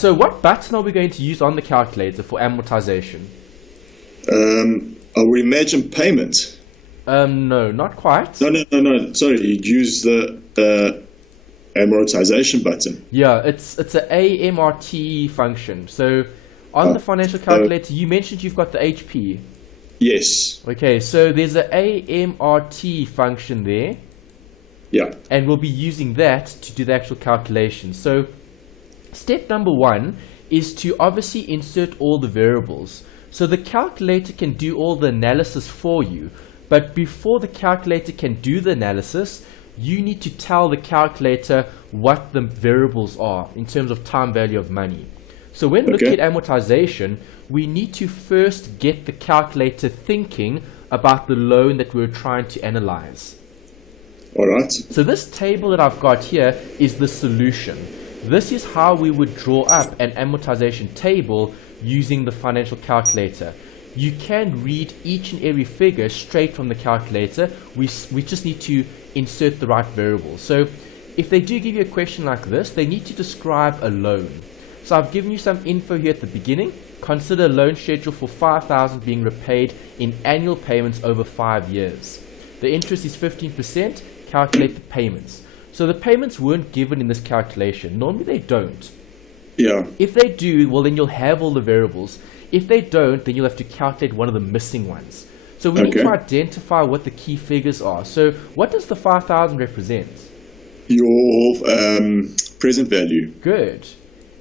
So what button are we going to use on the calculator for amortization? I would imagine payment. No, not quite. No. Sorry, you'd use the amortization button. Yeah, it's an AMRT function. So on the financial calculator, you mentioned you've got the HP. Yes. Okay, so there's an AMRT function there. Yeah. And we'll be using that to do the actual calculation. So step number 1 is to obviously insert all the variables. So the calculator can do all the analysis for you, but before the calculator can do the analysis, you need to tell the calculator what the variables are in terms of time value of money. So when looking at amortization, we need to first get the calculator thinking about the loan that we're trying to analyze. All right. So this table that I've got here is the solution. This is how we would draw up an amortization table using the financial calculator. You can read each and every figure straight from the calculator. We just need to insert the right variables. So if they do give you a question like this, they need to describe a loan. So I've given you some info here at the beginning. Consider a loan schedule for $5,000 being repaid in annual payments over 5 years. The interest is 15%. Calculate the payments. So the payments weren't given in this calculation. Normally they don't. Yeah. If they do, well then you'll have all the variables. If they don't, then you'll have to calculate one of the missing ones. So we need to identify what the key figures are. So what does the 5,000 represent? Your present value. Good.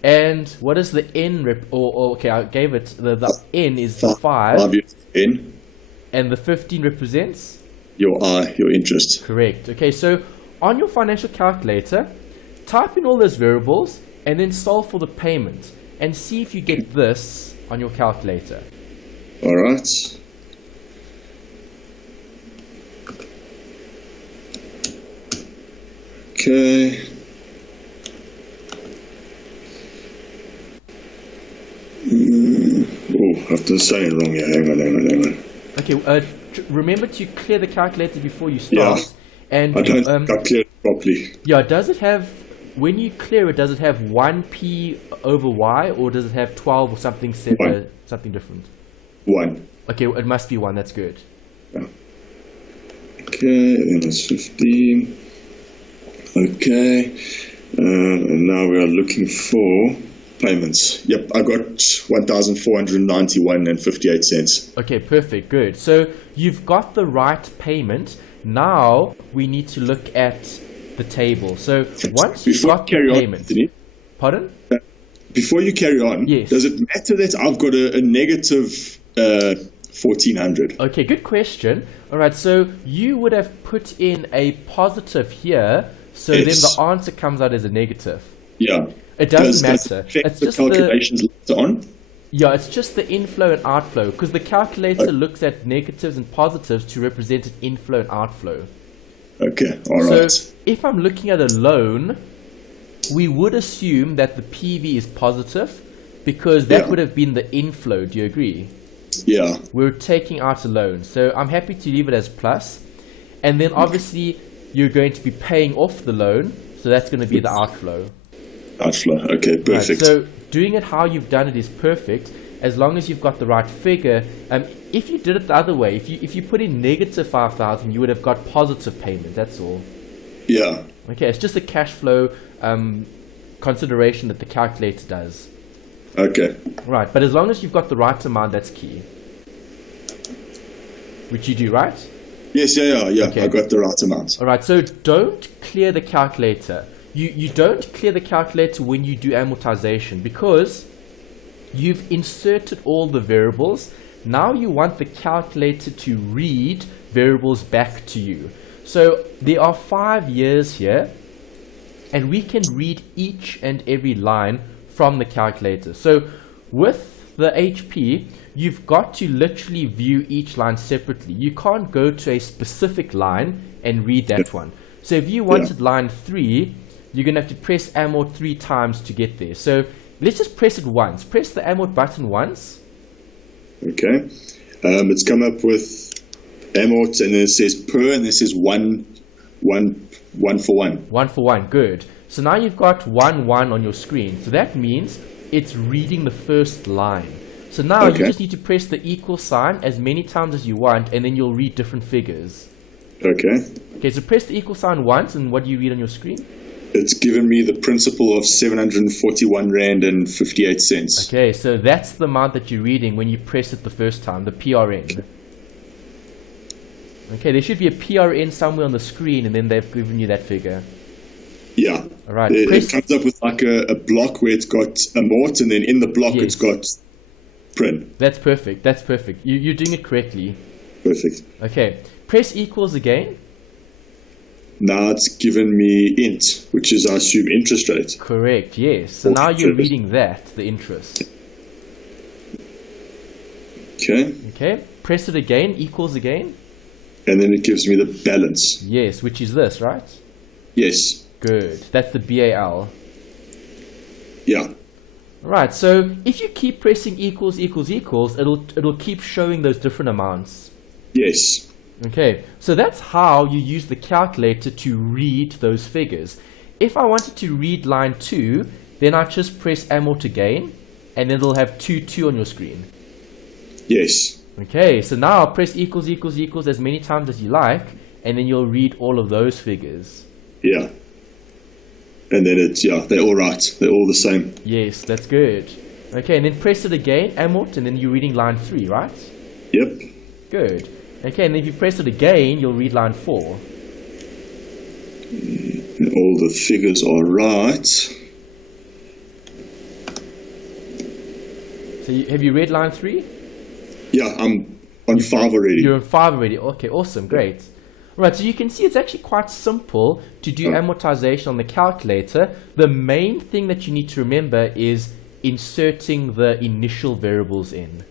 And what is the N okay, I gave it the N is the 5. N. And the 15 represents? Your interest. Correct. Okay, so on your financial calculator, type in all those variables and then solve for the payment and see if you get this on your calculator. All right. Okay. Oh, I have to say it wrong here. Hang on. Okay, remember to clear the calculator before you start. Yeah, and I don't clear it properly. Yeah, does it have, when you clear it, does it have 1p over y, or does it have 12 or something something different? 1. Okay, it must be 1, that's good. Yeah. Okay, and that's 15. Okay, and now we are looking for payments. Yep, I got 1,491 and 58 cents. Okay, perfect, good. So you've got the right payment. Now we need to look at the table. So once you've got the payment, pardon? Before you carry on, yes. Does it matter that I've got a negative 1,400? Okay, good question. All right, so you would have put in a positive here, so then the answer comes out as a negative. Yeah. It doesn't matter. It's just the calculations later on? Yeah, it's just the inflow and outflow, because the calculator looks at negatives and positives to represent an inflow and outflow. Okay, all right. So if I'm looking at a loan, we would assume that the PV is positive, because that would have been the inflow. Do you agree? Yeah. We're taking out a loan. So I'm happy to leave it as plus. And then obviously you're going to be paying off the loan, so that's going to be the outflow. Outflow, okay, perfect. Right, so doing it how you've done it is perfect, as long as you've got the right figure. If you did it the other way, if you put in negative 5,000, you would have got positive payment, that's all. Yeah. Okay, it's just a cash flow consideration that the calculator does. Okay. Right, but as long as you've got the right amount, that's key. Which you do, right? Yes, yeah. Okay. I got the right amount. All right, so don't clear the calculator. You don't clear the calculator when you do amortization, because you've inserted all the variables. Now you want the calculator to read variables back to you. So there are 5 years here, and we can read each and every line from the calculator. So with the HP, you've got to literally view each line separately. You can't go to a specific line and read that one. So if you wanted line 3, you're going to have to press amort 3 times to get there. So let's just press it once. Press the amort button once. Okay. It's come up with amort, and then it says per, and this is one for one. 1 for 1, good. So now you've got 1, 1 on your screen. So that means it's reading the first line. So now you just need to press the equal sign as many times as you want, and then you'll read different figures. Okay, so press the equal sign once, and what do you read on your screen? It's given me the principal of 741 Rand and 58 cents. Okay, so that's the amount that you're reading when you press it the first time, the PRN. Okay, there should be a PRN somewhere on the screen, and then they've given you that figure. Yeah. All right. It comes up with like a block where it's got amort, and then in the block it's got print. That's perfect. That's perfect. You're doing it correctly. Perfect. Okay. Press equals again. Now it's given me int, which is, I assume, interest rate. Correct, yes. So now you're reading that, the interest. Okay. Okay. Press it again, equals again. And then it gives me the balance. Yes, which is this, right? Yes. Good. That's the BAL. Yeah. Right, so if you keep pressing equals, equals, equals, it'll keep showing those different amounts. Yes. Okay, so that's how you use the calculator to read those figures. If I wanted to read line 2, then I just press amort again, and then it'll have 2, 2 on your screen. Yes. Okay, so now I'll press equals, equals, equals as many times as you like, and then you'll read all of those figures. Yeah. And then it's, they're all right. They're all the same. Yes, that's good. Okay, and then press it again, amort, and then you're reading line 3, right? Yep. Good. Okay, and then if you press it again, you'll read line 4. And all the figures are right. So have you read line 3? Yeah, I'm on 5 already. You're on 5 already. Okay, awesome, great. Right, so you can see it's actually quite simple to do amortization on the calculator. The main thing that you need to remember is inserting the initial variables in.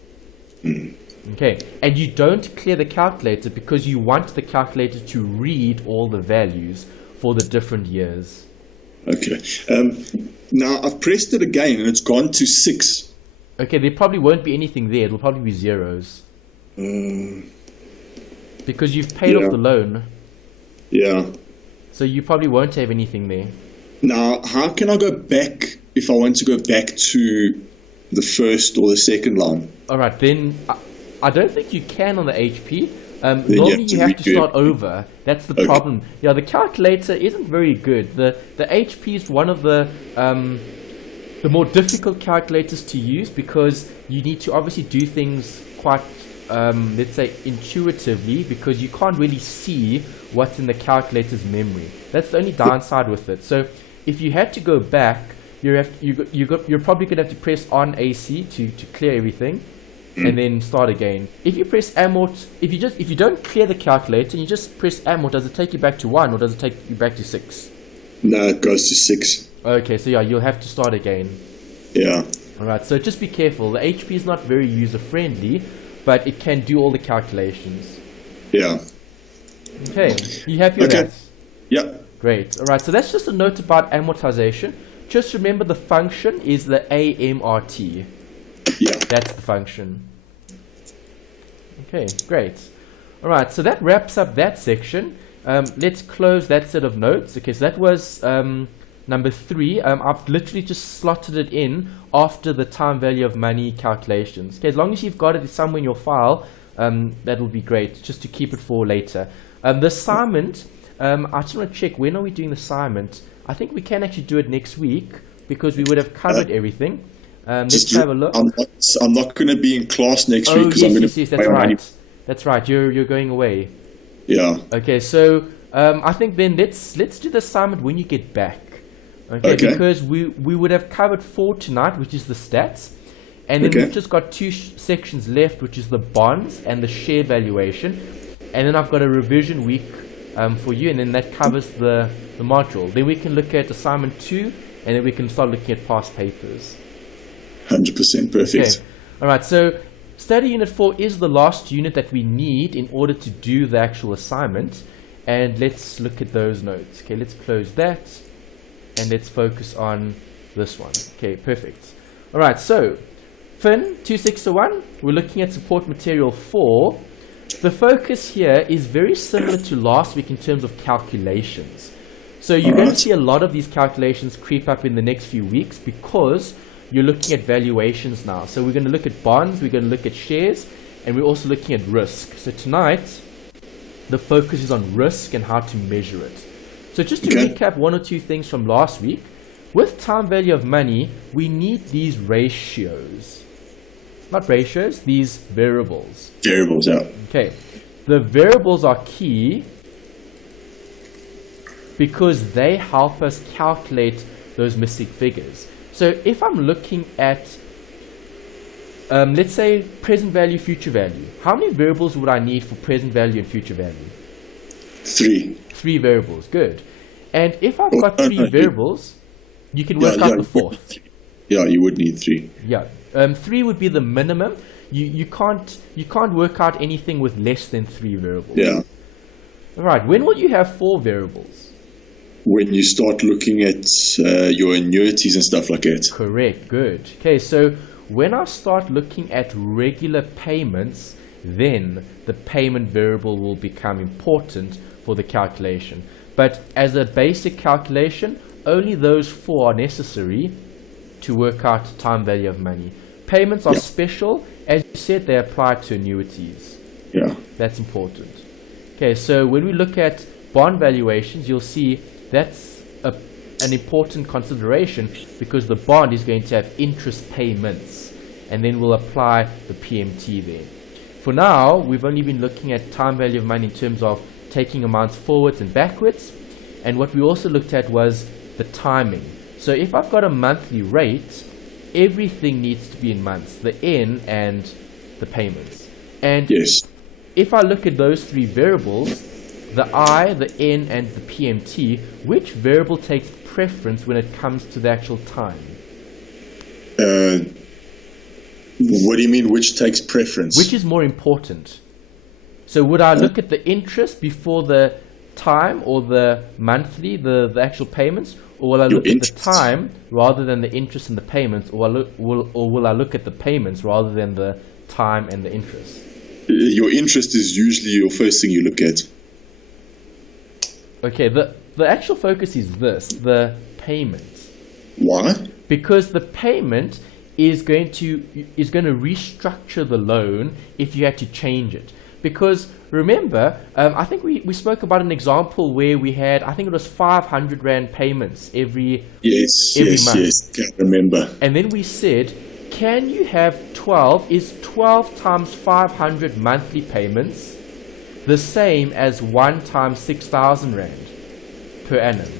Okay, and you don't clear the calculator because you want the calculator to read all the values for the different years. Okay. Now I've pressed it again and it's gone to 6. Okay, there probably won't be anything there. It'll probably be zeros. Because you've paid off the loan. Yeah. So you probably won't have anything there. Now, how can I go back if I want to go back to the first or the second line? All right, then I don't think you can on the HP. Normally you have to start over. That's the problem. Yeah, the calculator isn't very good. The HP is one of the more difficult calculators to use because you need to obviously do things quite let's say intuitively, because you can't really see what's in the calculator's memory. That's the only downside with it. So if you had to go back, you're probably gonna have to press on AC to clear everything, and then start again. If you press amort, if you don't clear the calculator and you just press amort, does it take you back to 1 or does it take you back to 6? No, it goes to 6. Okay, so yeah, you'll have to start again. Yeah. Alright, so just be careful. The HP is not very user friendly, but it can do all the calculations. Yeah. Okay, you happy with that? Yeah. Great. Alright, so that's just a note about amortization. Just remember the function is the AMRT. Yeah. That's the function. Okay, great. Alright, so that wraps up that section. Let's close that set of notes. Okay, so that was number 3. I've literally just slotted it in after the time value of money calculations. Okay, as long as you've got it somewhere in your file, that'll be great, just to keep it for later. The assignment, I just want to check, when are we doing the assignment? I think we can actually do it next week, because we would have covered everything. Let's have a look. I'm not going to be in class next week because I'm going to. Yes, that's right. That's right. You're going away. Yeah. Okay, so I think then let's do the assignment when you get back. Okay, because we would have covered 4 tonight, which is the stats, and then we've just got 2 sections left, which is the bonds and the share valuation, and then I've got a revision week for you, and then that covers the module. Then we can look at assignment 2, and then we can start looking at past papers. 100% perfect. Okay. All right, so study unit 4 is the last unit that we need in order to do the actual assignment, and let's look at those notes. Okay, let's close that, and let's focus on this one. Okay, perfect. All right, so FIN2601, we're looking at support material 4. The focus here is very similar to last week in terms of calculations. So you're going to see a lot of these calculations creep up in the next few weeks, because you're looking at valuations now. So we're going to look at bonds, we're going to look at shares, and we're also looking at risk. So tonight, the focus is on risk and how to measure it. So just to recap one or two things from last week, with time value of money, we need these ratios. Not ratios, these variables. Variables, yeah. Okay, the variables are key because they help us calculate those missing figures. So if I'm looking at, let's say, present value, future value, how many variables would I need for present value and future value? 3. 3 variables, good. And if I've got 3 variables, you can work out the fourth. Yeah, you would need 3. Yeah, 3 would be the minimum. You can't work out anything with less than 3 variables. Yeah. All right. When will you have 4 variables? When you start looking at your annuities and stuff like that. Correct. Good. Okay. So when I start looking at regular payments, then the payment variable will become important for the calculation. But as a basic calculation, only those 4 are necessary to work out time value of money. Payments are special. As you said, they apply to annuities. Yeah. That's important. Okay, so when we look at bond valuations, you'll see that's an important consideration because the bond is going to have interest payments, and then we'll apply the PMT there. For now, we've only been looking at time value of money in terms of taking amounts forwards and backwards, and what we also looked at was the timing. So if I've got a monthly rate, everything needs to be in months, the N and the payments. And if I look at those 3 variables, the I, the N, and the PMT, which variable takes preference when it comes to the actual time? What do you mean, which takes preference? Which is more important? So would I look at the interest before the time, or the monthly, the actual payments? Or will I look at the time rather than the interest and the payments? Or will I look at the payments rather than the time and the interest? Your interest is usually your first thing you look at. Okay, the actual focus is this, the payment. Why? Because the payment is going to restructure the loan if you had to change it. Because remember, I think we spoke about an example where we had, I think it was 500 Rand payments every month. Yes, can't remember. And then we said, can you have 12? Is 12 times 500 monthly payments the same as 1 times 6,000 Rand per annum?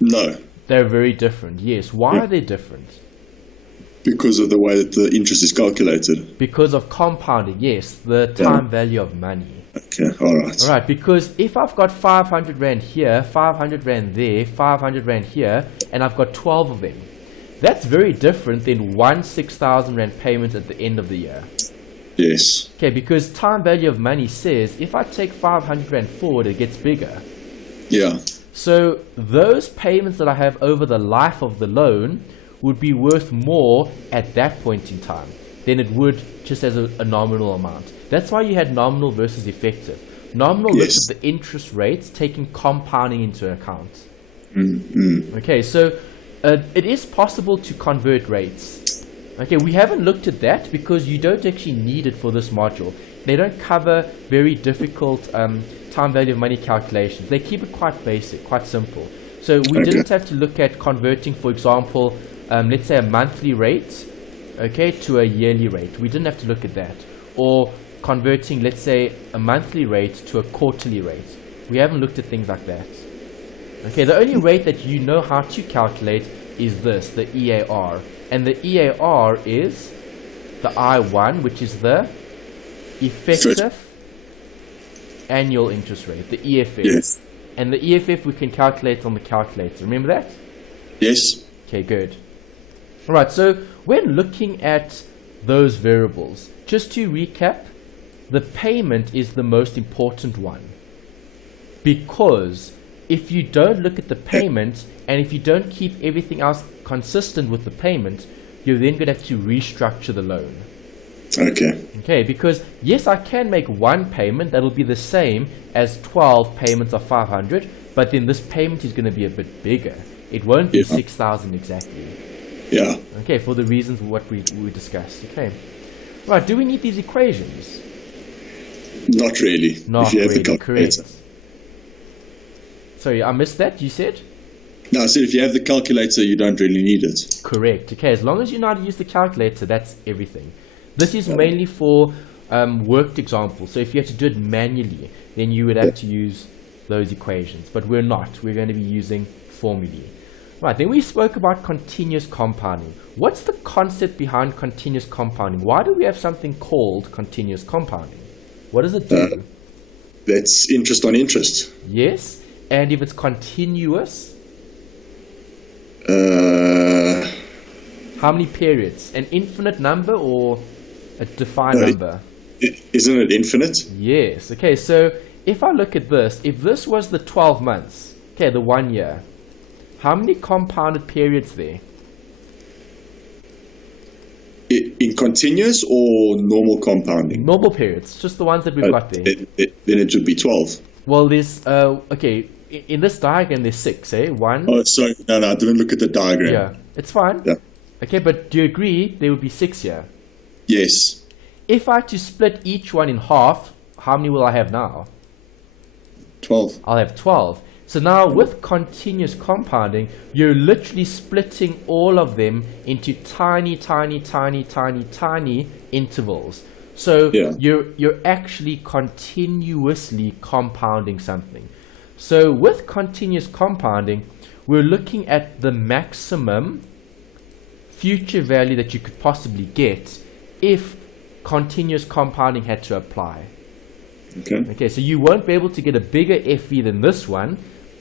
No. They're very different, yes. Why are they different? Because of the way that the interest is calculated. Because of compounding, yes, the time value of money. Okay, alright. Alright, because if I've got 500 Rand here, 500 Rand there, 500 Rand here, and I've got 12 of them, that's very different than 1 6,000 Rand payment at the end of the year. Yes. Okay, because time value of money says if I take 500 Rand forward, it gets bigger. Yeah. So those payments that I have over the life of the loan would be worth more at that point in time than it would just as a nominal amount. That's why you had nominal versus effective. Nominal looks at the interest rates, taking compounding into account. Okay, so it is possible to convert rates. Okay, we haven't looked at that because you don't actually need it for this module. They don't cover very difficult time value of money calculations. They keep it quite basic, quite simple. So we didn't have to look at converting, for example, let's say a monthly rate, okay, to a yearly rate. We didn't have to look at that. Or converting, let's say, a monthly rate to a quarterly rate. We haven't looked at things like that. Okay, the only rate that you know how to calculate is this, the EAR. And the EAR is the I1, which is the effective annual interest rate, the EFF. Yes. And the EFF we can calculate on the calculator. Remember that? Yes. Okay, good. Alright, so when looking at those variables, just to recap, the payment is the most important one. Because if you don't look at the payment, and if you don't keep everything else consistent with the payment, you're then going to have to restructure the loan. Okay. Okay, because yes, I can make one payment that'll be the same as 12 payments of 500, but then this payment is going to be a bit bigger. It won't be Yeah. 6,000 exactly. Yeah. Okay, for the reasons what we discussed. Okay. Right, do we need these equations? Not really. Not if you have really, the calculator. correct. Sorry, I missed that, you said? No, I said if you have the calculator, you don't really need it. Correct. Okay, as long as you know how to use the calculator, that's everything. This is mainly for worked examples. So if you have to do it manually, then you would have to use those equations. But we're not. We're going to be using formulae. Right, then we spoke about continuous compounding. What's the concept behind continuous compounding? Why do we have something called continuous compounding? What does it do? That's interest on interest. Yes, and if it's continuous, how many periods? An infinite number or a defined number? Isn't it infinite? Yes. Okay, so if I look at this, if this was the 12 months, okay, the 1 year, how many compounded periods there? In continuous or normal compounding? Normal periods, just the ones that we've got there. Then it should be 12. Well, there's, okay, in this diagram there's 6, eh? 1. Oh, sorry. No, I didn't look at the diagram. Yeah, it's fine. Yeah. Okay, but do you agree there would be 6 here? Yes. If I had to split each one in half, how many will I have now? 12. I'll have 12. So now with continuous compounding, you're literally splitting all of them into tiny, tiny, tiny, tiny, tiny intervals. So Yeah. you're actually continuously compounding something. So with continuous compounding, we're looking at the maximum future value that you could possibly get if continuous compounding had to apply. Okay. Okay, so you won't be able to get a bigger FV than this one,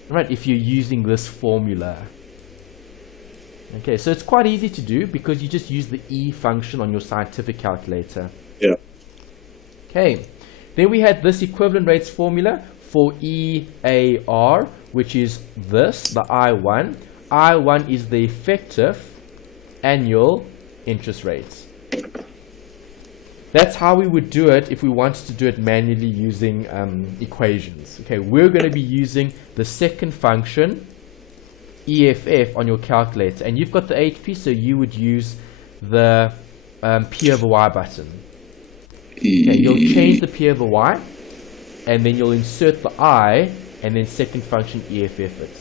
right, if you're using this formula. Okay, so it's quite easy to do because you just use the E function on your scientific calculator. Yeah. Okay, then we had this equivalent rates formula for EAR, which is this, the I1. I1 is the effective annual interest rates. That's how we would do it if we wanted to do it manually using equations. Okay, we're going to be using the second function, EFF, on your calculator. And you've got the HP, so you would use the P over Y button. Okay, you'll change the P over Y, and then you'll insert the I, and then second function EFF it.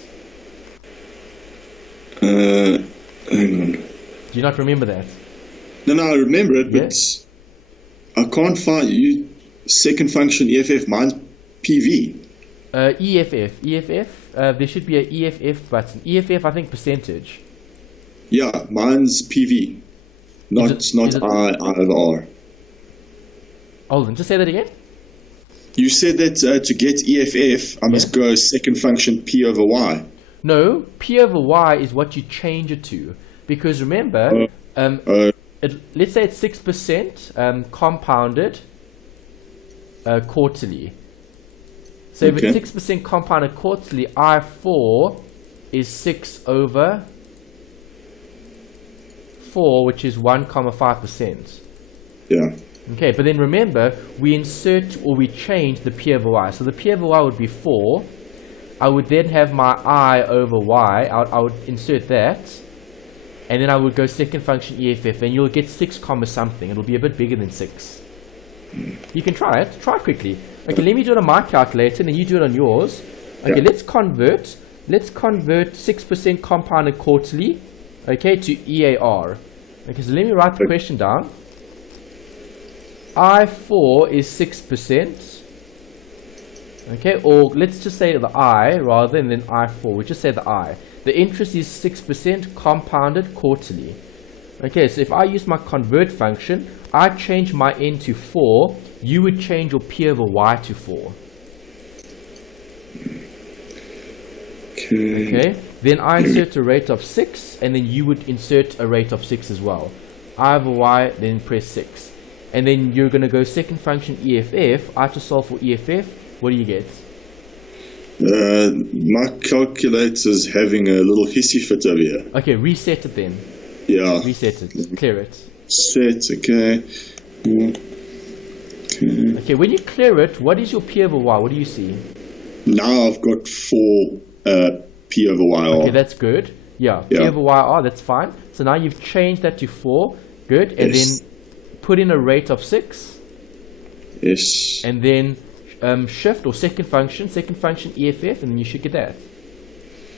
Hang on. Do you not remember that? No, I remember it, Yeah. but I can't find you. Second function EFF. Mine's PV. EFF. There should be a EFF button. EFF, I think, percentage. Yeah, mine's PV. Not Is it- I over R. Hold on, just say that again. You said that to get EFF, I must go second function P over Y. No, P over Y is what you change it to. Because remember, let's say it's 6% compounded quarterly. So if it's 6% compounded quarterly, I4 is 6 over 4, which is 1,5%. Yeah. Okay, but then remember, we insert or we change the P over Y. So the P over Y would be 4. I would then have my I over Y. I would insert that. And then I would go second function EFF, and you'll get 6 comma something. It'll be a bit bigger than 6. You can try it. Try quickly. Okay, let me do it on my calculator, and then you do it on yours. Okay, let's convert. Let's convert 6% compounded quarterly, okay, to EAR. Okay, so let me write the question down. I4 is 6%. Okay, or let's just say the I rather than I4. We just say the I. The interest is 6% compounded quarterly. Okay, so if I use my convert function, I change my N to 4. You would change your P over Y to 4. Okay, then I insert a rate of 6, and then you would insert a rate of 6 as well. I over Y, then press 6. And then you're going to go second function EFF. I have to solve for EFF. What do you get? My calculator's having a little hissy fit over here. Okay, reset it then. Yeah. Reset it. Clear it. Set, okay. Okay, when you clear it, what is your P over Y? What do you see? Now I've got 4 P over YR. Okay, that's good. Yeah, P over YR, that's fine. So now you've changed that to 4. Good. And then put in a rate of 6. Yes. And then shift or second function EFF, and then you should get that.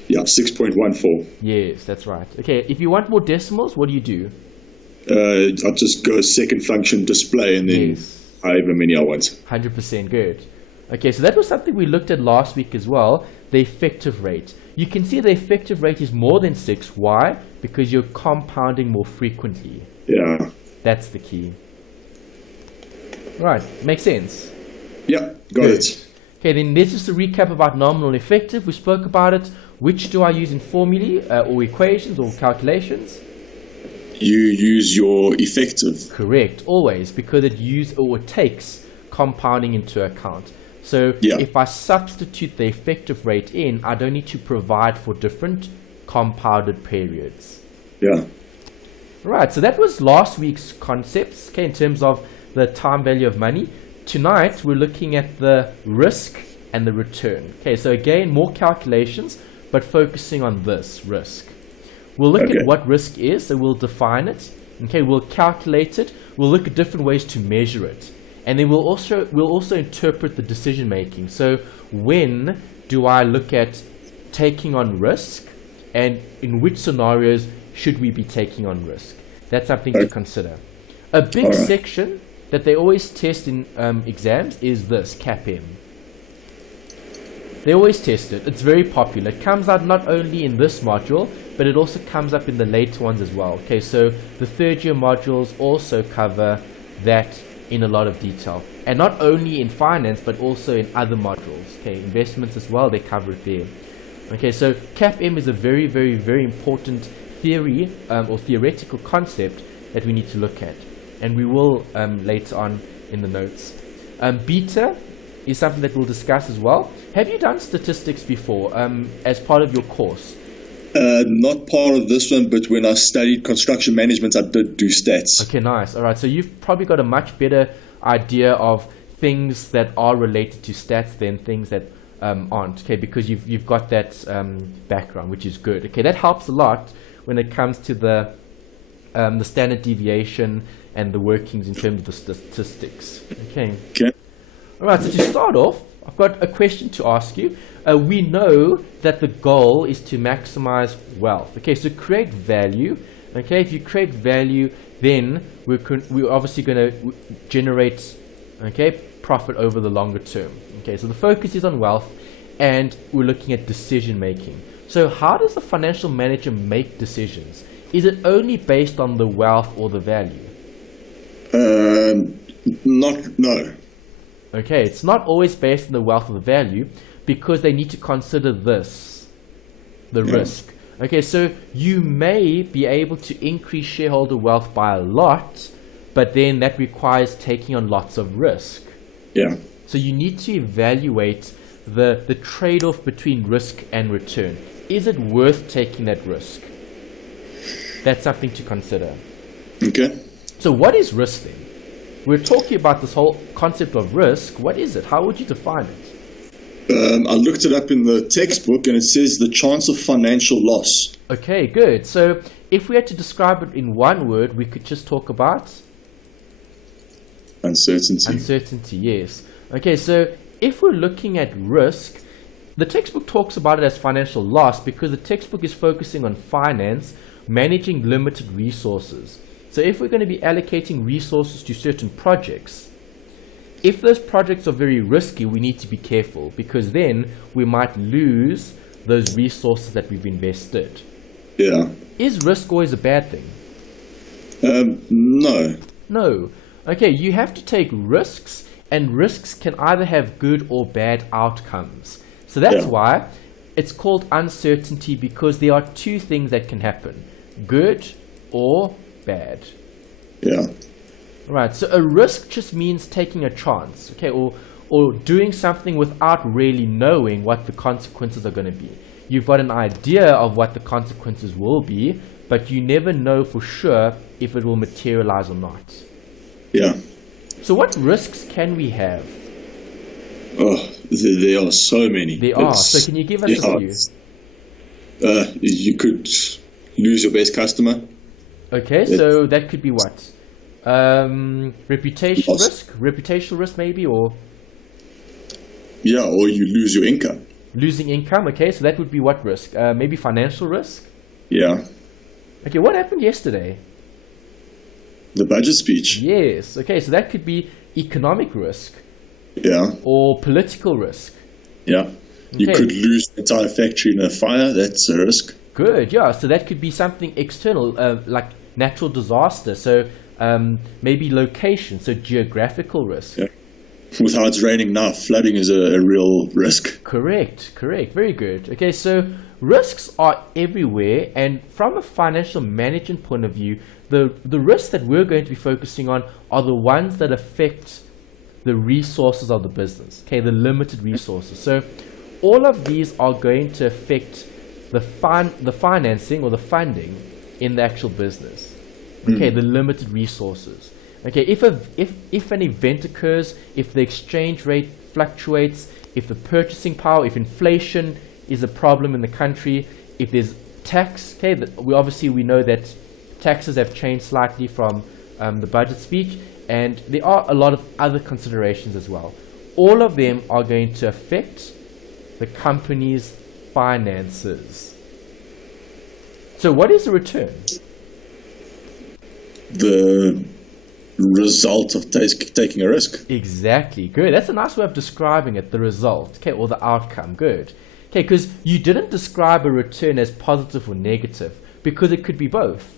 Yeah, 6.14. Yes, that's right. Okay, if you want more decimals, what do you do? I'll just go second function display and then however many I want. 100% good. Okay, so that was something we looked at last week as well, the effective rate. You can see the effective rate is more than 6. Why? Because you're compounding more frequently. Yeah. That's the key. Right, makes sense. Yeah, got it. Okay, then let's just recap about nominal and effective. We spoke about it. Which do I use in formulae or equations or calculations? You use your effective. Correct, always, because it takes compounding into account. So if I substitute the effective rate in, I don't need to provide for different compounded periods. Yeah. Right, so that was last week's concepts, okay, in terms of the time value of money. Tonight, we're looking at the risk and the return. Okay, so again, more calculations, but focusing on this risk. We'll look at what risk is, so we'll define it. Okay, we'll calculate it. We'll look at different ways to measure it. And then we'll also interpret the decision making. So when do I look at taking on risk, and in which scenarios should we be taking on risk? That's something to consider. A big section that they always test in exams is this, CAPM. They always test it. It's very popular. It comes out not only in this module, but it also comes up in the later ones as well. Okay, so the third year modules also cover that in a lot of detail. And not only in finance, but also in other modules. Okay, investments as well, they cover it there. Okay, so CAPM is a very, very, very important theory or theoretical concept that we need to look at. And we will later on in the notes. Beta is something that we'll discuss as well. Have you done statistics before as part of your course? Not part of this one, but when I studied construction management, I did do stats. Okay, nice. All right, so you've probably got a much better idea of things that are related to stats than things that aren't. Okay, because you've got that background, which is good. Okay, that helps a lot when it comes to the standard deviation and the workings in terms of the statistics. Okay. All right, so to start off, I've got a question to ask you. We know that the goal is to maximize wealth. Okay, so create value. Okay, if you create value, then we're obviously going to generate profit over the longer term. Okay, so the focus is on wealth, and we're looking at decision making. So how does the financial manager make decisions? Is it only based on the wealth or the value? No. Okay, it's not always based on the wealth or the value, because they need to consider this, the risk. Okay, so you may be able to increase shareholder wealth by a lot, but then that requires taking on lots of risk. Yeah. So you need to evaluate the trade-off between risk and return. Is it worth taking that risk? That's something to consider. Okay. So what is risk then? We're talking about this whole concept of risk. What is it? How would you define it? I looked it up in the textbook, and it says the chance of financial loss. Okay, good. So if we had to describe it in one word, we could just talk about uncertainty. Uncertainty, yes. Okay, so if we're looking at risk, the textbook talks about it as financial loss because the textbook is focusing on finance, managing limited resources. So if we're going to be allocating resources to certain projects, if those projects are very risky, we need to be careful, because then we might lose those resources that we've invested. Yeah. Is risk always a bad thing? No. No. Okay, you have to take risks, and risks can either have good or bad outcomes. So that's why it's called uncertainty, because there are two things that can happen: good or bad. Yeah. Right, so a risk just means taking a chance, okay, or doing something without really knowing what the consequences are going to be. You've got an idea of what the consequences will be, but you never know for sure if it will materialize or not. Yeah. So what risks can we have? Oh, there are so many. There are. So can you give us a few? You could lose your best customer. Okay, so that could be what? Reputation Loss. risk? Reputational risk maybe, or Yeah, or you lose your income. losing income. Okay, so that would be what risk? Maybe financial risk? Yeah. Okay, what happened yesterday? The budget speech. Yes, okay, so that could be economic risk Yeah. or political risk. Yeah. You Okay. could lose the entire factory in a fire. That's a risk. Good, yeah, so that could be something external, like natural disaster. So maybe location, so geographical risk. Yeah. With how it's raining now, flooding is a real risk. Correct, very good. Okay, so risks are everywhere, and from a financial management point of view, the risks that we're going to be focusing on are the ones that affect the resources of the business, okay, the limited resources. So all of these are going to affect the financing or the funding in the actual business, okay, the limited resources. Okay, if an event occurs, if the exchange rate fluctuates, if the purchasing power, if inflation is a problem in the country, if there's tax, okay, we know that taxes have changed slightly from the budget speech, and there are a lot of other considerations as well. All of them are going to affect the company's finances. So what is a return? The result of taking a risk. Exactly. Good. That's a nice way of describing it, the result, okay, or the outcome. Good. Okay, because you didn't describe a return as positive or negative, because it could be both.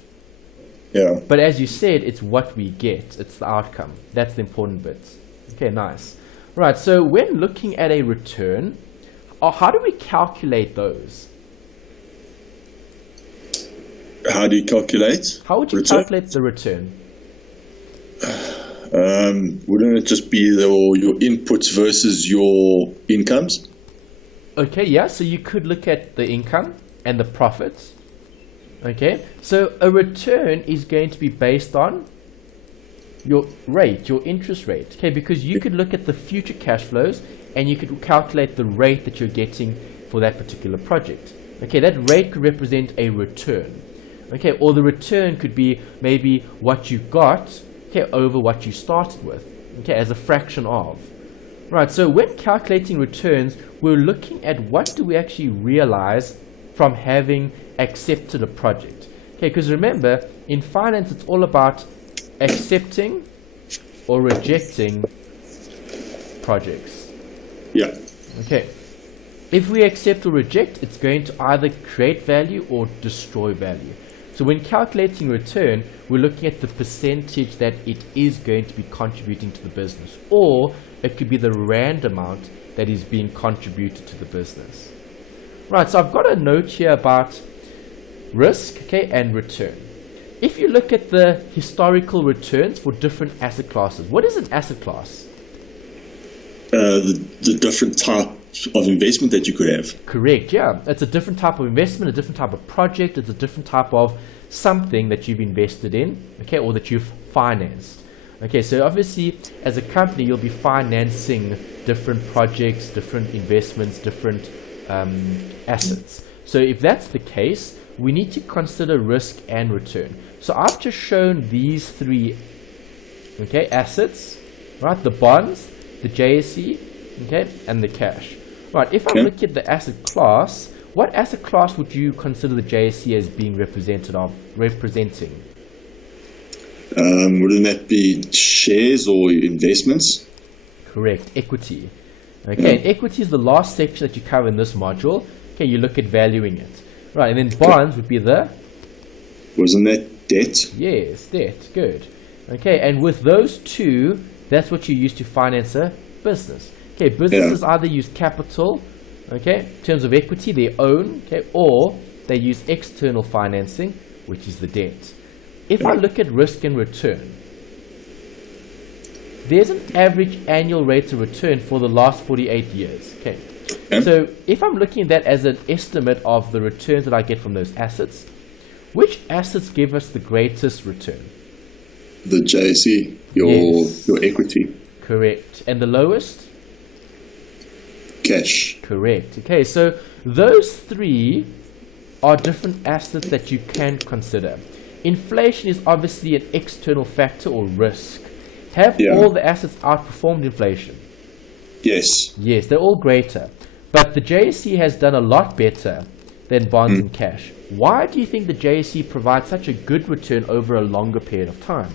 Yeah. But as you said, it's what we get. It's the outcome. That's the important bit. Okay, nice. Right, so when looking at a return, how do we calculate those? How do you calculate? How would you return? calculate the return? Wouldn't it just be your inputs versus your incomes? Okay, yeah, so you could look at the income and the profits. Okay, so a return is going to be based on your rate, your interest rate. Okay, because you could look at the future cash flows and you could calculate the rate that you're getting for that particular project. Okay, that rate could represent a return. Okay, or the return could be maybe what you got, okay, over what you started with, okay, as a fraction of. Right, so when calculating returns, we're looking at what do we actually realize from having accepted a project. Okay, because remember, in finance, it's all about accepting or rejecting projects. Yeah. Okay. If we accept or reject, it's going to either create value or destroy value. So when calculating return, we're looking at the percentage that it is going to be contributing to the business, or it could be the rand amount that is being contributed to the business. Right, so I've got a note here about risk, okay, and return. If you look at the historical returns for different asset classes, what is an asset class? The different types of investment that you could have. Correct, yeah. It's a different type of investment, a different type of project, it's a different type of something that you've invested in, okay, or that you've financed. Okay, so obviously as a company you'll be financing different projects, different investments, different assets. So if that's the case, we need to consider risk and return. So I've just shown these three, okay, assets, right? The bonds, the JSE, okay, and the cash. Right, if I look at the asset class, what asset class would you consider the JSE as being representing? Wouldn't that be shares or investments? Correct, equity. Okay, and equity is the last section that you cover in this module. Okay, you look at valuing it. Right, and then bonds would be the? Wasn't that debt? Yes, debt, good. Okay, and with those two, that's what you use to finance a business. Okay, businesses either use capital, okay, in terms of equity, their own, okay, or they use external financing, which is the debt. If I look at risk and return, there's an average annual rate of return for the last 48 years. Okay, so if I'm looking at that as an estimate of the returns that I get from those assets, which assets give us the greatest return? The JSE, your equity. Correct. And the lowest? Cash. Correct. Okay, so those three are different assets that you can consider. Inflation is obviously an external factor or risk. Have all the assets outperformed inflation? Yes. Yes, they're all greater. But the JSE has done a lot better than bonds and cash. Why do you think the JSE provides such a good return over a longer period of time?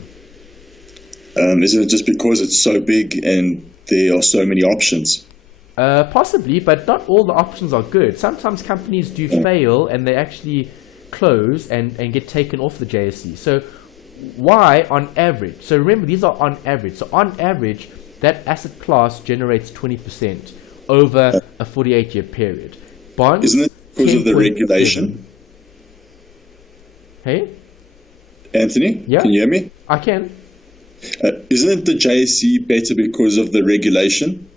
Isn't it just because it's so big and there are so many options? Possibly, but not all the options are good. Sometimes companies do fail and they actually close and get taken off the JSE. So why on average? So remember, these are on average. So on average, that asset class generates 20% over a 48-year period. Bonds, isn't it because of the regulation? Hey? Anthony? Yeah? Can you hear me? I can. Isn't the JSE better because of the regulation?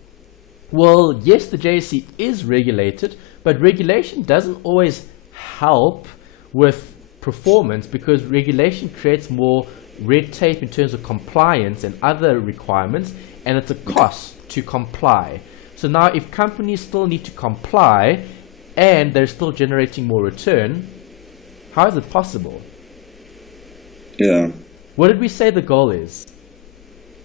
Well, yes, the JSE is regulated, but regulation doesn't always help with performance because regulation creates more red tape in terms of compliance and other requirements, and it's a cost to comply. So now if companies still need to comply and they're still generating more return, how is it possible? Yeah. What did we say the goal is?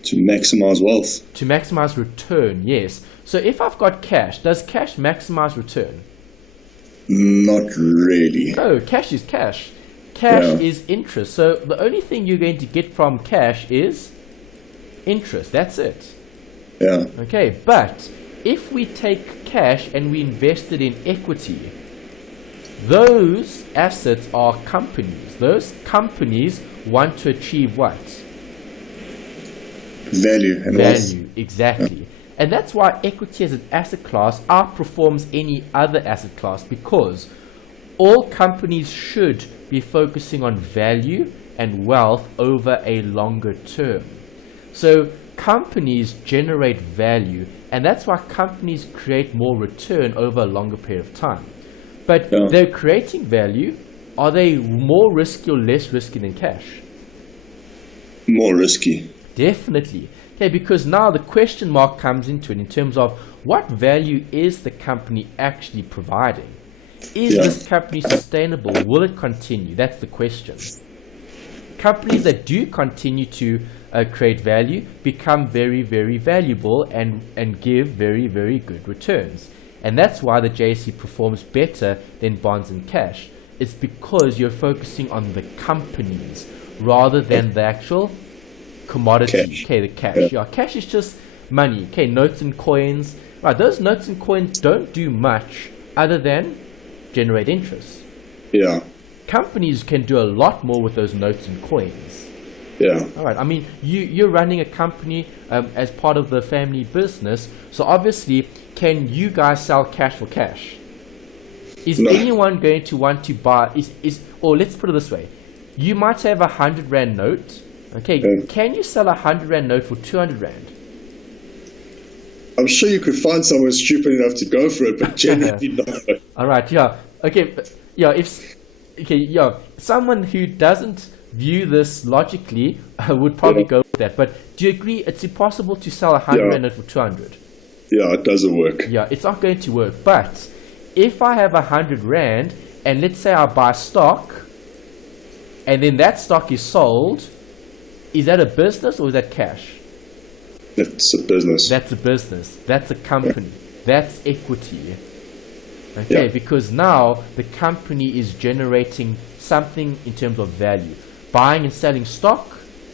To maximize wealth. To maximize return, yes. So if I've got cash, does cash maximize return? Not really. No, cash is cash. Cash is interest. So the only thing you're going to get from cash is interest. That's it. Yeah. Okay, but if we take cash and we invest it in equity, those assets are companies. Those companies want to achieve what? Value and wealth. Value, exactly. Yeah. And that's why equity as an asset class outperforms any other asset class, because all companies should be focusing on value and wealth over a longer term. So companies generate value, and that's why companies create more return over a longer period of time. But they're creating value. Are they more risky or less risky than cash? More risky. Definitely. Okay, because now the question mark comes into it in terms of what value is the company actually providing? Is this company sustainable? Will it continue? That's the question. Companies that do continue to create value become very, very valuable and give very, very good returns. And that's why the JSE performs better than bonds and cash. It's because you're focusing on the companies rather than the actual commodity. Cash. Okay, the cash. Yeah, cash is just money. Okay, notes and coins. Right, those notes and coins don't do much other than generate interest. Yeah. Companies can do a lot more with those notes and coins. Yeah. All right. I mean, you're running a company as part of the family business, so obviously, can you guys sell cash for cash? Is anyone going to want to buy? Or let's put it this way: you might have a 100 Rand note. Okay, can you sell a 100 Rand note for 200 Rand? I'm sure you could find someone stupid enough to go for it, but generally not. All right. Yeah. Okay. Yeah. Someone who doesn't view this logically would probably go with that. But do you agree it's impossible to sell a 100 Rand note for 200? Yeah, it doesn't work. Yeah, it's not going to work. But if I have 100 Rand and let's say I buy stock and then that stock is sold, is that a business or is that cash? It's a business. That's a business. That's a company. That's equity. Okay, because now the company is generating something in terms of value. Buying and selling stock,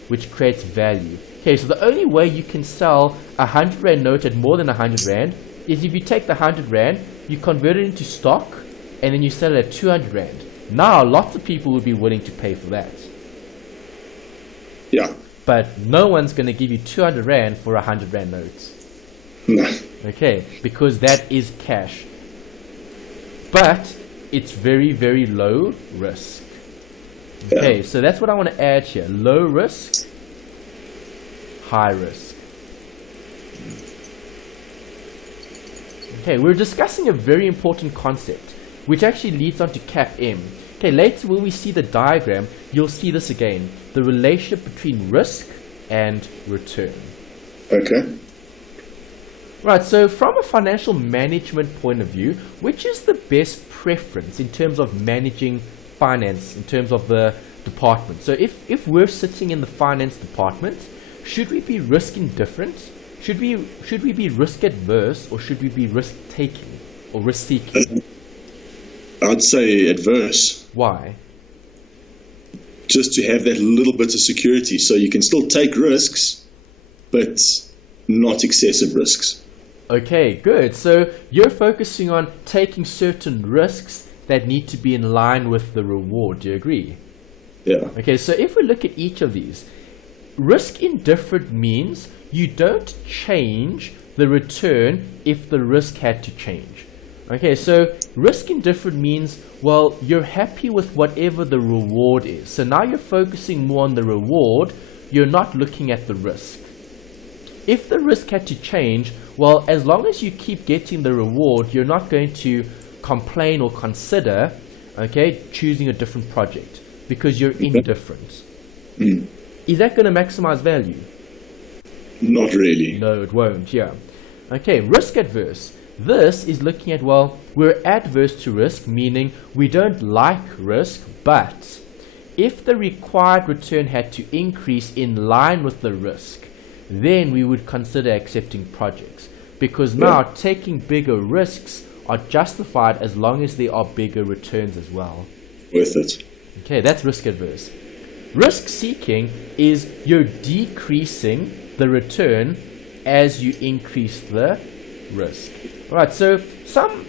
which creates value. Okay, so the only way you can sell a 100 Rand note at more than 100 Rand is if you take the 100 Rand, you convert it into stock, and then you sell it at 200 Rand. Now, lots of people will be willing to pay for that. Yeah. But no one's going to give you 200 Rand for a 100 Rand note. No. Okay, because that is cash. But it's very, very low risk. Okay, so that's what I want to add here. Low risk, high risk. Okay, we're discussing a very important concept, which actually leads on to CAPM. Okay, later when we see the diagram, you'll see this again. The relationship between risk and return. Okay. Right, so from a financial management point of view, which is the best preference in terms of managing finance, in terms of the department? So if we're sitting in the finance department, should we be risk indifferent? Should we be risk adverse, or should we be risk taking or risk seeking? I'd say adverse. Why? Just to have that little bit of security, so you can still take risks, but not excessive risks. Okay, good. So you're focusing on taking certain risks that need to be in line with the reward. Do you agree? Yeah. Okay, so if we look at each of these, risk indifferent means you don't change the return if the risk had to change. Okay, so risk indifferent means, well, you're happy with whatever the reward is. So now you're focusing more on the reward, you're not looking at the risk. If the risk had to change, well, as long as you keep getting the reward, you're not going to complain or consider, okay, choosing a different project because you're indifferent. Is that going to maximize value? Not really. No, it won't, yeah. Okay, risk adverse. This is looking at, well, we're adverse to risk, meaning we don't like risk, but if the required return had to increase in line with the risk, then we would consider accepting projects, because now taking bigger risks are justified as long as there are bigger returns as well. Worth it. Okay, that's risk adverse. Risk seeking is you're decreasing the return as you increase the risk. Alright, so some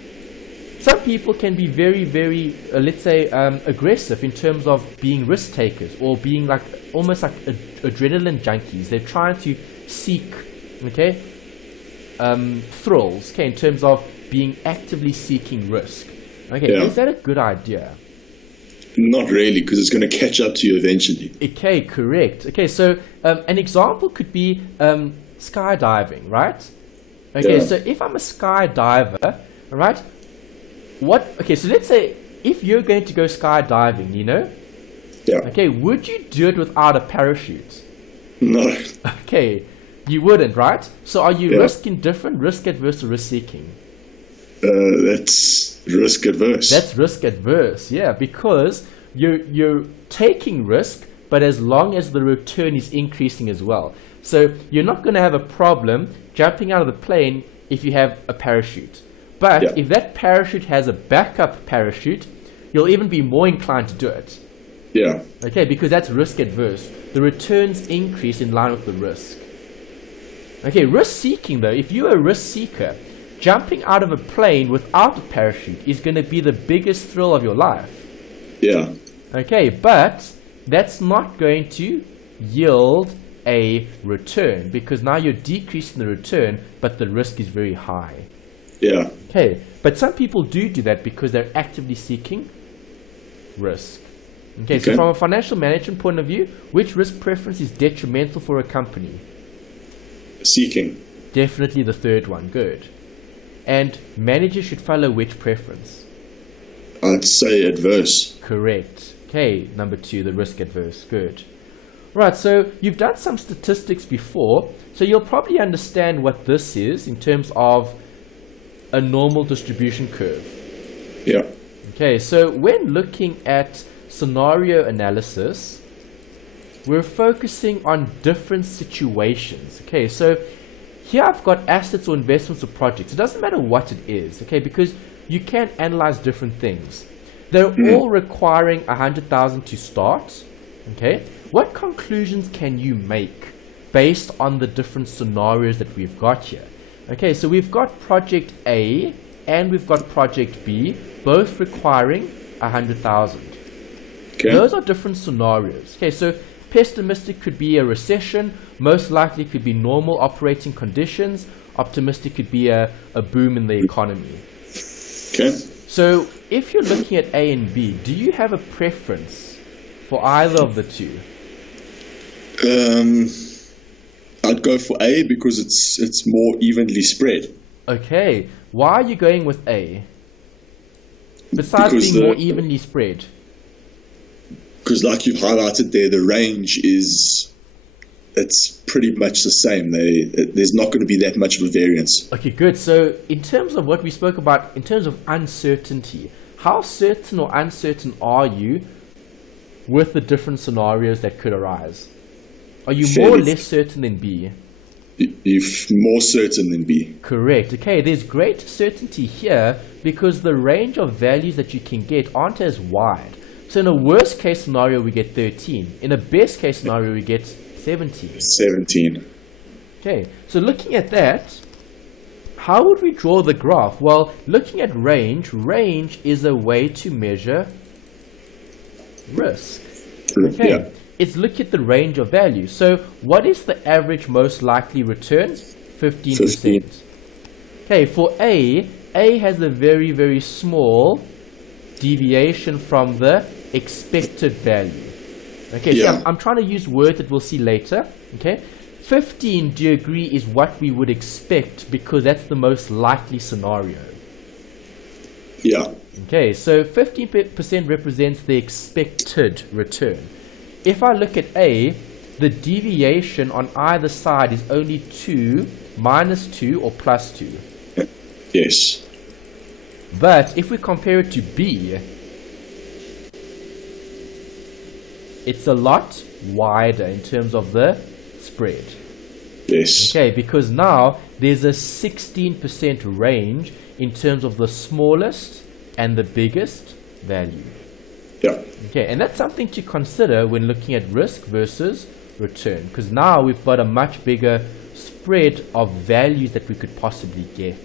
people can be very, very, let's say, aggressive in terms of being risk takers, or being like almost like adrenaline junkies. They're trying to seek, okay, thrills, okay, in terms of being actively seeking risk. Okay, is that a good idea? Not really, because it's going to catch up to you eventually. Okay, correct. Okay, so an example could be skydiving, right? Okay, so if I'm a skydiver, right? Okay, so let's say if you're going to go skydiving, you know? Yeah. Okay, would you do it without a parachute? No. Okay, you wouldn't, right? So are you risk indifferent, risk adverse, or risk seeking? That's risk adverse. That's risk adverse, yeah, because you're taking risk, but as long as the return is increasing as well. So you're not going to have a problem jumping out of the plane if you have a parachute. But if that parachute has a backup parachute, you'll even be more inclined to do it. Yeah. Okay, because that's risk adverse. The returns increase in line with the risk. Okay, risk seeking though, if you're a risk seeker, jumping out of a plane without a parachute is going to be the biggest thrill of your life. Yeah. Okay, but that's not going to yield a return, because now you're decreasing the return, but the risk is very high. Yeah. Okay, but some people do that because they're actively seeking risk. Okay, so from a financial management point of view, which risk preference is detrimental for a company? Seeking. Definitely the third one, good. And managers should follow which preference? I'd say adverse. Correct. Okay, number 2, the risk adverse, good. Right, so you've done some statistics before, so you'll probably understand what this is in terms of a normal distribution curve. Yeah. Okay, so when looking at scenario analysis, we're focusing on different situations. Okay, so here I've got assets or investments or projects. It doesn't matter what it is, okay, because you can analyze different things. They're all requiring 100,000 to start. Okay, what conclusions can you make based on the different scenarios that we've got here? Okay, so we've got project A and we've got project B, both requiring 100,000. Okay. Those are different scenarios. Okay, so pessimistic could be a recession, most likely could be normal operating conditions, optimistic could be a boom in the economy. Okay. So if you're looking at A and B, do you have a preference for either of the two? I'd go for A because it's more evenly spread. Okay, why are you going with A? Besides because being more evenly spread. Because like you've highlighted there, the range is it's pretty much the same. There's not going to be that much of a variance. Okay, good. So in terms of what we spoke about, in terms of uncertainty, how certain or uncertain are you with the different scenarios that could arise? Are you more or less certain than B? You're more certain than B. Correct. Okay, there's great certainty here because the range of values that you can get aren't as wide. So in a worst case scenario, we get 13. In a best case scenario, we get 17. 17. Okay, so looking at that, how would we draw the graph? Well, looking at range is a way to measure risk. Okay, Yeah. it's look at the range of values. So what is the average most likely return? 15%. Okay, for A has a very, very small deviation from the expected value. Okay, Yeah. so I'm trying to use words that we'll see later. Okay, 15, do you agree, is what we would expect because that's the most likely scenario? Yeah. Okay, so 15% represents the expected return. If I look at A, the deviation on either side is only 2, -2, or +2. Yes. But if we compare it to B, it's a lot wider in terms of the spread. Yes. Okay, because now there's a 16% range in terms of the smallest and the biggest value. Yeah. Okay, and that's something to consider when looking at risk versus return, because now we've got a much bigger spread of values that we could possibly get.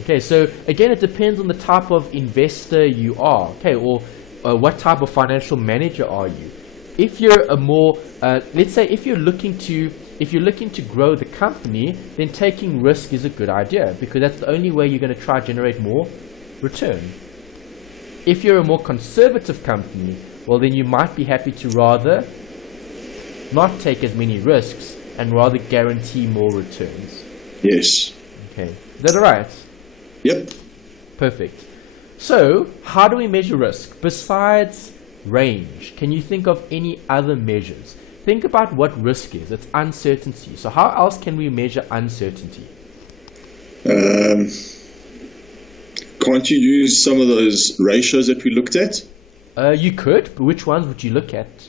Okay, so again, it depends on the type of investor you are, okay, or what type of financial manager are you. If you're a more, let's say, if you're looking to grow the company, then taking risk is a good idea because that's the only way you're going to try to generate more return. If you're a more conservative company, well, then you might be happy to rather not take as many risks and rather guarantee more returns. Yes. Okay, is that all right? Yep. Perfect. So, how do we measure risk? Besides range, can you think of any other measures? Think about what risk is. It's uncertainty. So how else can we measure uncertainty? Can't you use some of those ratios that we looked at? You could, but which ones would you look at?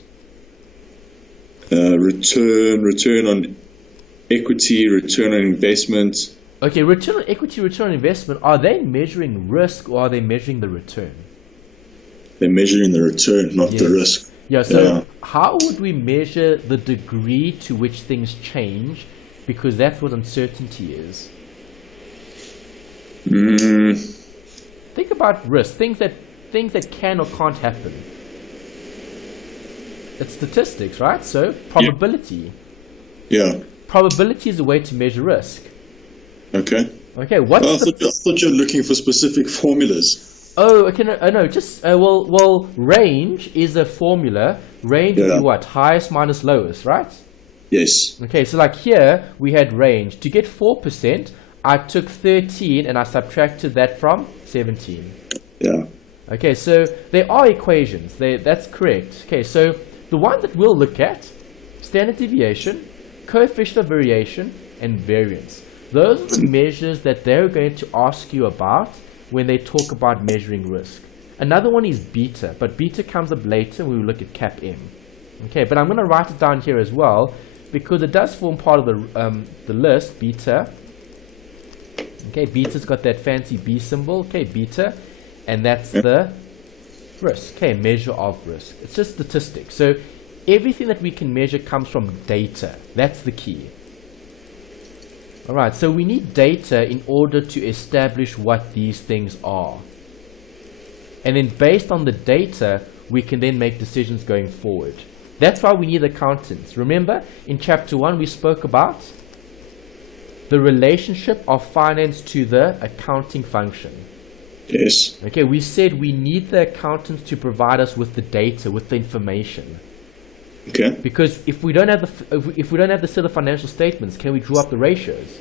Return on equity, return on investment. Okay, return on equity, return on investment, are they measuring risk or are they measuring the return? They're measuring the return, not the risk. Yeah, so how would we measure the degree to which things change? Because that's what uncertainty is. Think about risk, things that can or can't happen. It's statistics, right? So probability. Yeah. Probability is a way to measure risk. Okay. Okay, what's I thought you were looking for specific formulas. Oh, okay, no, just, well, range is a formula. Range would be what? Highest minus lowest, right? Yes. Okay, so like here, we had range. To get 4%, I took 13 and I subtracted that from 17. Yeah. Okay, so there are equations. That's correct. Okay, so the ones that we'll look at, standard deviation, coefficient of variation, and variance. Those are the measures that they're going to ask you about when they talk about measuring risk. Another one is beta, but beta comes up later when we look at CAPM. Okay, but I'm going to write it down here as well because it does form part of the list, beta. Okay, beta's got that fancy B symbol, okay, beta, and that's the risk, okay, measure of risk. It's just statistics. So everything that we can measure comes from data. That's the key. Alright, so we need data in order to establish what these things are. And then based on the data, we can then make decisions going forward. That's why we need accountants. Remember, in chapter 1 we spoke about the relationship of finance to the accounting function. Yes. Okay, we said we need the accountants to provide us with the data, with the information. Okay. Because if we don't have the set of financial statements, can we draw up the ratios?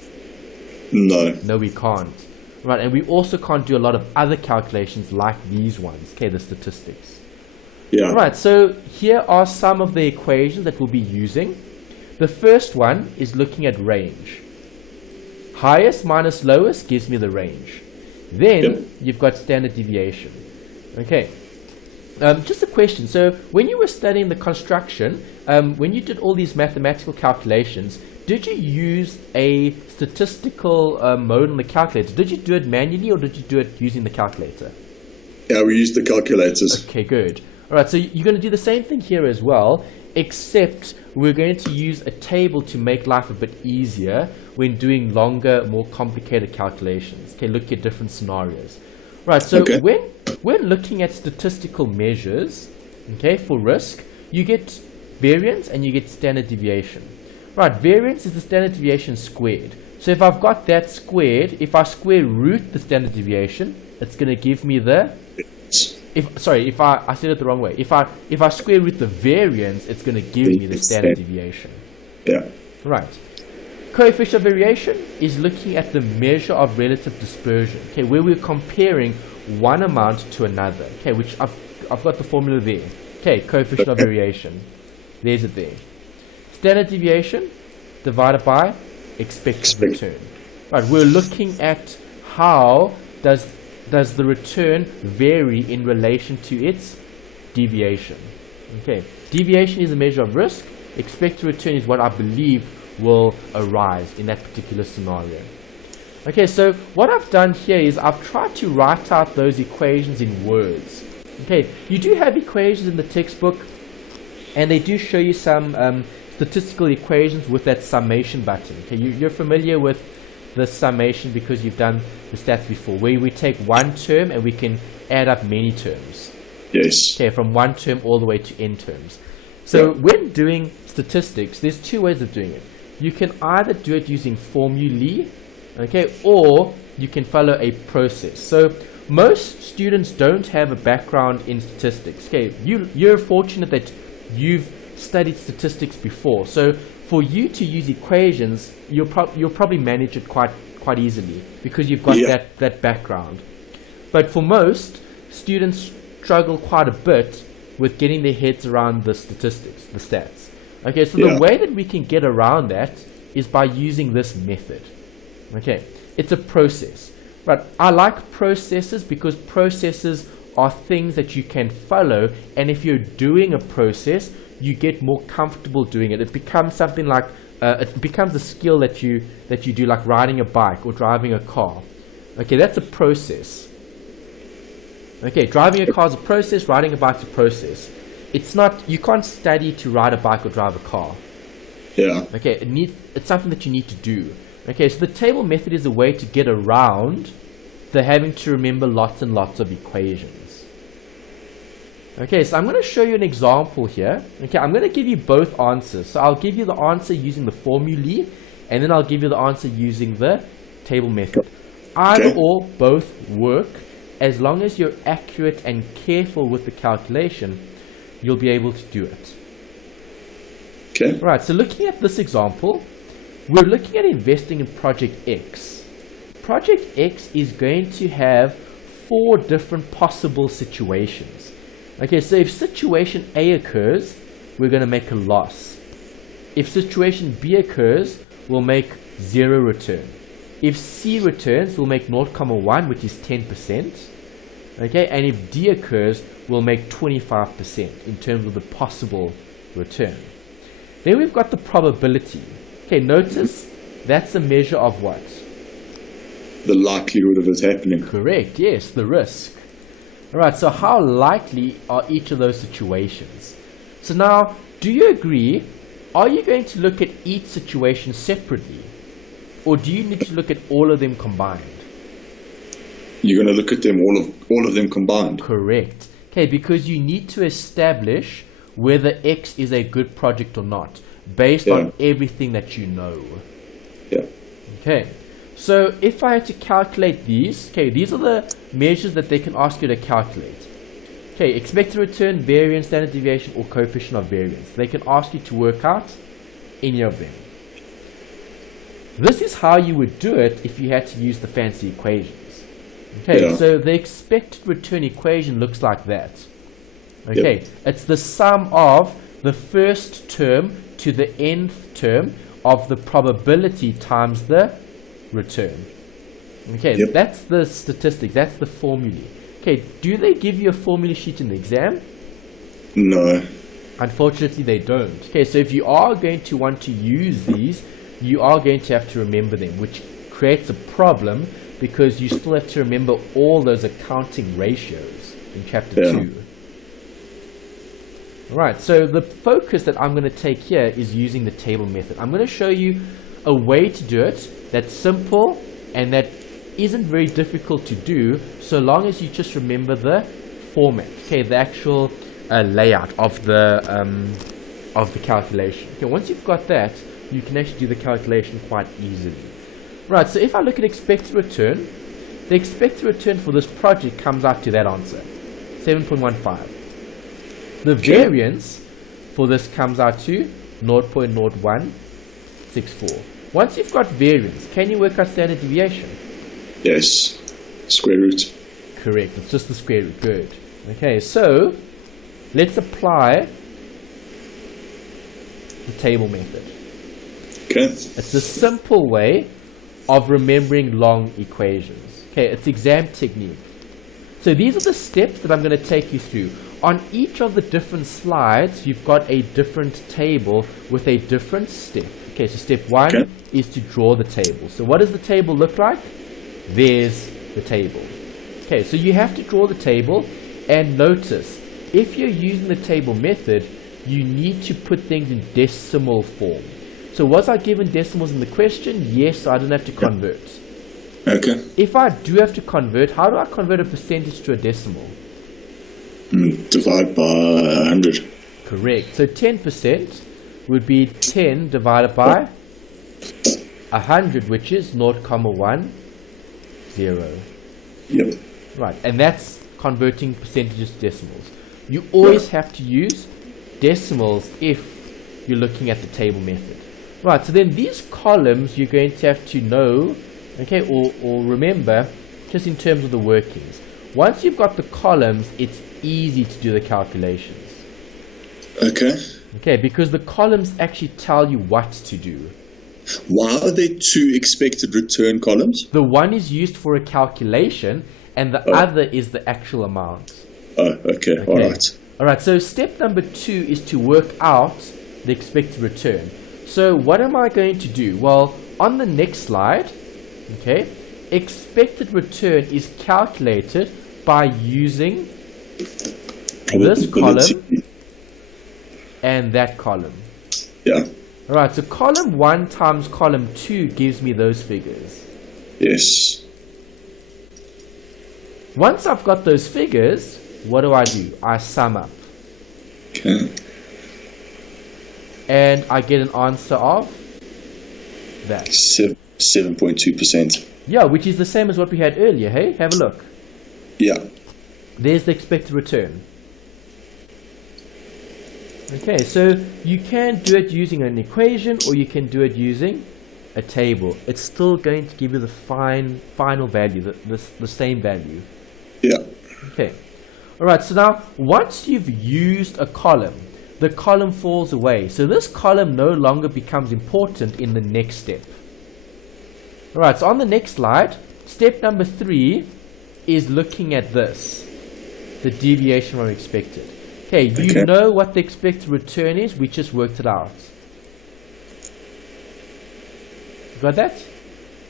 No. No, we can't. Right, and we also can't do a lot of other calculations like these ones. Okay, the statistics. Yeah. Right, so here are some of the equations that we'll be using. The first one is looking at range. Highest minus lowest gives me the range. Then you've got standard deviation. Okay. Just a question. So when you were studying the construction, when you did all these mathematical calculations, did you use a statistical mode on the calculator? Did you do it manually or did you do it using the calculator? Yeah, we used the calculators. Okay, good. All right, so you're going to do the same thing here as well, except we're going to use a table to make life a bit easier when doing longer, more complicated calculations. Okay, look at different scenarios. Right, so when looking at statistical measures, okay, for risk, you get variance and you get standard deviation. Right, variance is the standard deviation squared. So if I've got that squared, if I square root the standard deviation, it's going to give me the... If I said it the wrong way. If I square root the variance, it's going to give me the standard deviation. Yeah. Right. Coefficient of variation is looking at the measure of relative dispersion. Okay, where we're comparing one amount to another. Okay, which I've got the formula there. Okay, coefficient of variation. There's it there. Standard deviation divided by expected return. Right, we're looking at how does the return vary in relation to its deviation. Okay, deviation is a measure of risk. Expected return is what I believe will arise in that particular scenario. Okay, so what I've done here is I've tried to write out those equations in words. Okay, you do have equations in the textbook, and they do show you some statistical equations with that summation button. Okay, you're familiar with the summation because you've done the stats before, where we take one term and we can add up many terms. Yes. Okay, from one term all the way to n terms. So when doing statistics, there's two ways of doing it. You can either do it using formulae, okay, or you can follow a process. So most students don't have a background in statistics. Okay, you're fortunate that you've studied statistics before. So for you to use equations, you'll probably manage it quite easily because you've got that background. But for most, students struggle quite a bit with getting their heads around the statistics, the stats. Okay, so the way that we can get around that is by using this method. Okay, it's a process. But I like processes because processes are things that you can follow, and if you're doing a process, you get more comfortable doing it. It becomes something like it becomes a skill that you do, like riding a bike or driving a car. Okay, that's a process. Okay, driving a car is a process, riding a bike is a process. It's not, you can't study to ride a bike or drive a car. Yeah. Okay, it's something that you need to do. Okay, so the table method is a way to get around the having to remember lots and lots of equations. Okay, so I'm going to show you an example here. Okay, I'm going to give you both answers. So I'll give you the answer using the formulae, and then I'll give you the answer using the table method. Either or, both work. As long as you're accurate and careful with the calculation, you'll be able to do it. Okay. Right, so looking at this example, we're looking at investing in Project X. Project X is going to have 4 different possible situations. Okay, so if situation A occurs, we're going to make a loss. If situation B occurs, we'll make 0 return. If C returns, we'll make 0.1, which is 10%. Okay, and if D occurs, we'll make 25% in terms of the possible return. Then we've got the probability. Okay, notice that's a measure of what? The likelihood of it happening. Correct, yes, the risk. Alright, so how likely are each of those situations? So now, do you agree? Are you going to look at each situation separately? Or do you need to look at all of them combined? You're going to look at them all of them combined. Correct. Okay, because you need to establish whether X is a good project or not, based on everything that you know. Yeah. Okay, so if I had to calculate these, okay, these are the measures that they can ask you to calculate. Okay, expected return, variance, standard deviation, or coefficient of variance. They can ask you to work out any of them. This is how you would do it if you had to use the fancy equations. Okay, so the expected return equation looks like that. Okay, it's the sum of the first term to the nth term of the probability times the return. Okay, Yep. that's the statistics, that's the formulae. Okay, do they give you a formula sheet in the exam? No. Unfortunately, they don't. Okay, so if you are going to want to use these, you are going to have to remember them, which creates a problem because you still have to remember all those accounting ratios in chapter 2. Right, so the focus that I'm going to take here is using the table method. I'm going to show you a way to do it that's simple and that isn't very difficult to do, so long as you just remember the format, okay, the actual layout of the calculation. Okay, once you've got that, you can actually do the calculation quite easily. Right, so if I look at expected return, the expected return for this project comes out to that answer, 7.15. The variance for this comes out to 0.0164. Once you've got variance, can you work out standard deviation? Yes. Square root. Correct, it's just the square root. Good. Okay, so let's apply the table method. Okay. It's a simple way of remembering long equations. Okay, it's exam technique. So these are the steps that I'm going to take you through. On each of the different slides, you've got a different table with a different step. Okay, so step 1 is to draw the table. So what does the table look like? There's the table. Okay, so you have to draw the table, and notice, if you're using the table method, you need to put things in decimal form. So was I given decimals in the question? Yes, so I didn't have to convert. Okay. If I do have to convert, how do I convert a percentage to a decimal? Divide by 100. Correct. So 10% would be 10 divided by 100, which is 0.10. Yep. Right, and that's converting percentages to decimals. You always have to use decimals if you're looking at the table method. Right, so then these columns you're going to have to know, okay, or remember, just in terms of the workings. Once you've got the columns, it's easy to do the calculations. Okay. Okay, because the columns actually tell you what to do. Why are there two expected return columns? The one is used for a calculation, and the other is the actual amount. Oh, okay. All right. All right, so step number 2 is to work out the expected return. So what am I going to do? Well, on the next slide, okay, expected return is calculated by using this column and that column. Yeah. All right, so column 1 times column 2 gives me those figures. Yes. Once I've got those figures, what do? I sum up. Okay. And I get an answer of that. 7.2%. Yeah, which is the same as what we had earlier, hey? Have a look. Yeah. There's the expected return. Okay, so you can do it using an equation or you can do it using a table. It's still going to give you the final value, the same value. Yeah. Okay. Alright, so now once you've used a column, the column falls away. So this column no longer becomes important in the next step. Alright, so on the next slide, step number 3 is looking at this, the deviation from expected. Okay, you know what the expected return is, we just worked it out. Got that?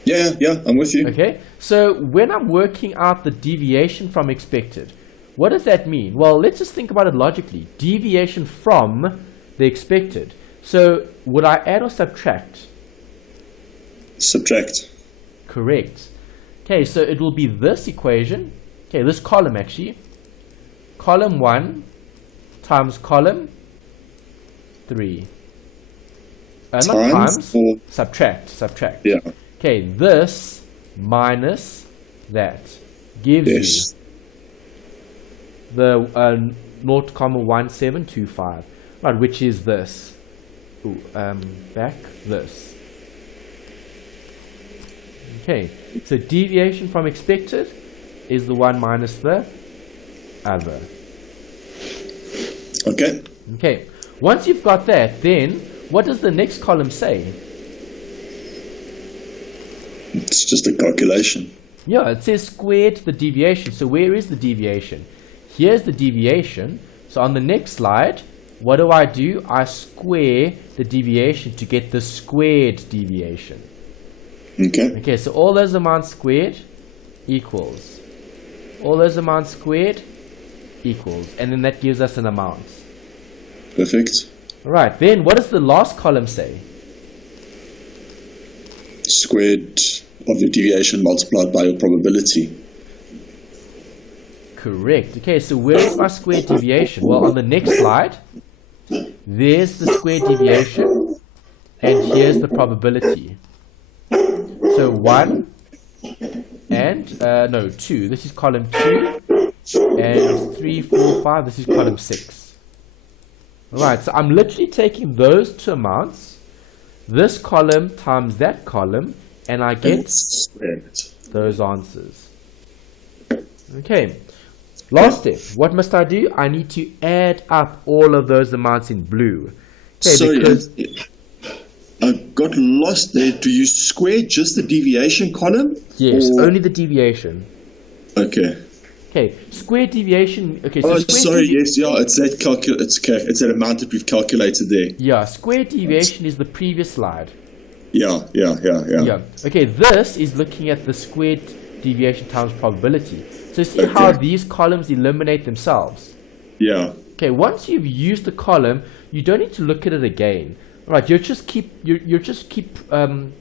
Yeah, I'm with you. Okay, so when I'm working out the deviation from expected, what does that mean? Well, let's just think about it logically. Deviation from the expected. So would I add or subtract? Subtract. Correct. Okay, so it will be this equation. Okay, this column actually. Column 1 times column 3. Not times. Subtract. Yeah. Okay, this minus that gives you the 0.1725, right, which is this. Back this. Okay, so deviation from expected is the one minus the other. Okay. Okay, Once you've got that, then what does the next column say? It's just a calculation. Yeah, it says squared the deviation. So where is the deviation? Here's the deviation. So on the next slide, what do? I square the deviation to get the squared deviation. Okay. Okay, so all those amounts squared equals. All those amounts squared equals. And then that gives us an amount. Perfect. Right, then what does the last column say? Squared of the deviation multiplied by your probability. Correct. Okay, so where is my squared deviation? Well, on the next slide, there's the squared deviation, and here's the probability. So 1 and, no, 2. This is column 2, and 3, 4, 5, this is column 6. Alright, so I'm literally taking those two amounts, this column times that column, and I get those answers. Okay, last step. What must I do? I need to add up all of those amounts in blue. Okay, Sorry, because I got lost there. Do you square just the deviation column? yes, or... only the deviation. Okay. Okay, square deviation. Okay, so Oh, square sorry. Yes, yeah. It's that It's that amount that we've calculated there. yeah, square deviation is the previous slide. Yeah. Yeah. Okay, this is looking at the squared deviation times probability. So see how these columns eliminate themselves. Yeah. Okay, once you've used the column, you don't need to look at it again. Right, you'll just keep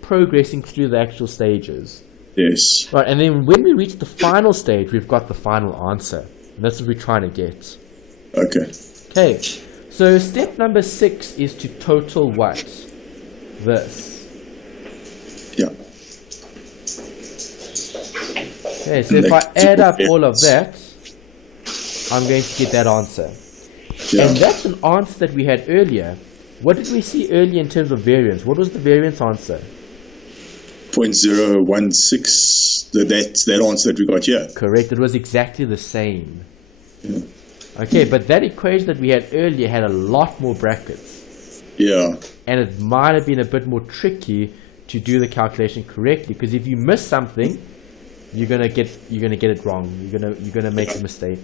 progressing through the actual stages. Yes. Right, and then when we reach the final stage, we've got the final answer. And that's what we're trying to get. Okay. Okay, so step number 6 is to total what? This. Yeah. Okay, so if I add up all of that, I'm going to get that answer. Yeah. And that's an answer that we had earlier. What did we see earlier in terms of variance? What was the variance answer? 0.016. That answer that we got here. Correct, it was exactly the same. Yeah. Okay, but that equation that we had earlier had a lot more brackets. Yeah. And it might have been a bit more tricky to do the calculation correctly, because if you miss something, you're gonna get it wrong. You're gonna make a mistake.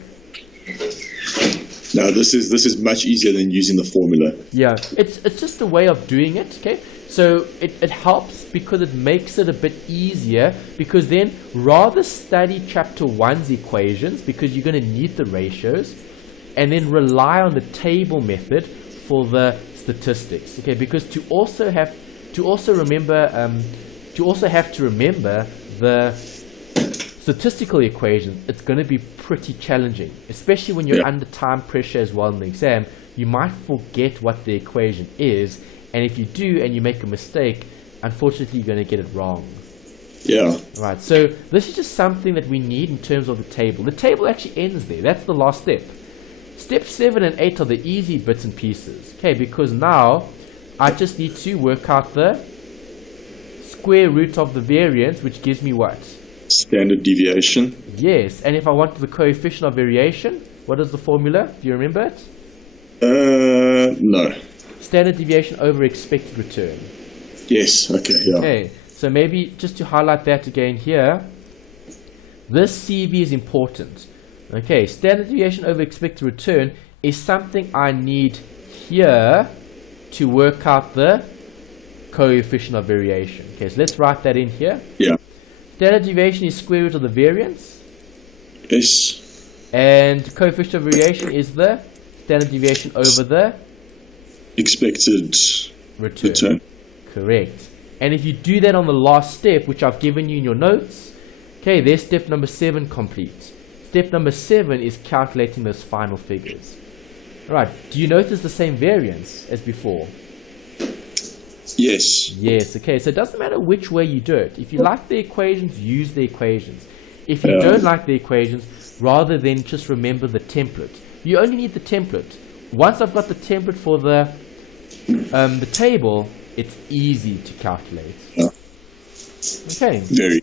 Now this is much easier than using the formula. Yeah, it's just a way of doing it. Okay, so it helps because it makes it a bit easier, because then rather study chapter 1's equations, because you're going to need the ratios, and then rely on the table method for the statistics. Okay, because to also have to remember the statistical equations, it's going to be pretty challenging, especially when you're under time pressure as well in the exam. You might forget what the equation is, and if you do and you make a mistake, unfortunately you're going to get it wrong. Yeah. Right, so this is just something that we need in terms of the table. The table actually ends there. That's the last step. Step 7 and 8 are the easy bits and pieces. Okay, because now I just need to work out the square root of the variance, which gives me what? Standard deviation. Yes, and if I wanted the coefficient of variation, what is the formula? Do you remember it? No. Standard deviation over expected return. Yes, okay, yeah. Okay, so maybe just to highlight that again here, this CV is important. Okay, standard deviation over expected return is something I need here to work out the coefficient of variation. Okay, so let's write that in here. Yeah. Standard deviation is square root of the variance. Yes. And coefficient of variation is the standard deviation over the expected return. Correct. And if you do that on the last step, which I've given you in your notes, okay, there's step number 7 complete. Step number 7 is calculating those final figures. Alright, do you notice the same variance as before? Yes. Yes, okay, so it doesn't matter which way you do it. If you like the equations, use the equations. If you don't like the equations, rather than just remember the template. You only need the template. Once I've got the template for the table, it's easy to calculate. Yeah. Okay. Very